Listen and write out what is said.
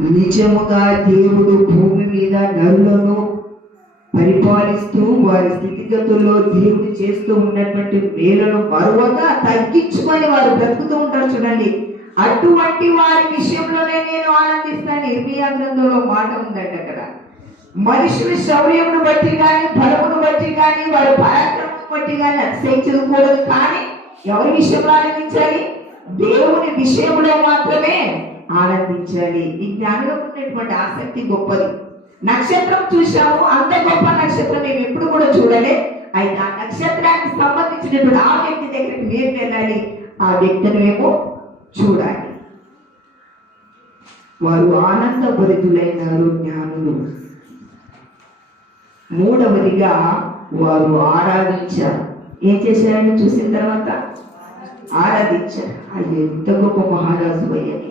నిజముగా దేవుడు భూమి మీద నరులను పరిపాలిస్తూ వారి స్థితిగతుల్లో దేవుడు చేస్తూ ఉన్నటువంటి మేలును మరువగా తగ్గించుకొని వారు బ్రతుకుతూ ఉంటారు. చూడండి, అటువంటి వారి విషయంలోనే నేను ఆనందిస్తాను. ఇర్మియా గ్రంథంలో మాట ఉందండి. అక్కడ మనుషుల శౌర్యమును బట్టి కానీ, బలమును బట్టి కానీ, వారి పరాక్రమం బట్టి కానీ అతిశయించకూడదు. కానీ ఎవరి విషయంలో ఆనందించాలి? దేవుని విషయంలో మాత్రమే ఆనందించాలి. ఈ జ్ఞానంలో ఉన్నటువంటి ఆసక్తి గొప్పది. నక్షత్రం చూసాము, అంత గొప్ప నక్షత్రం మేము ఎప్పుడు కూడా చూడలే. అయితే ఆ నక్షత్రానికి సంబంధించినటువంటి ఆ వ్యక్తి దగ్గరికి మేము వెళ్ళాలి, ఆ వ్యక్తిని మేము చూడాలి. వారు ఆనందభరితులైనారు జ్ఞానులు. మూడవదిగా వారు ఆరాధించారు. ఏం చేశారని చూసిన తర్వాత ఆరాధించారు. అయ్యో, ఎంత గొప్ప మహారాజు అయ్యని.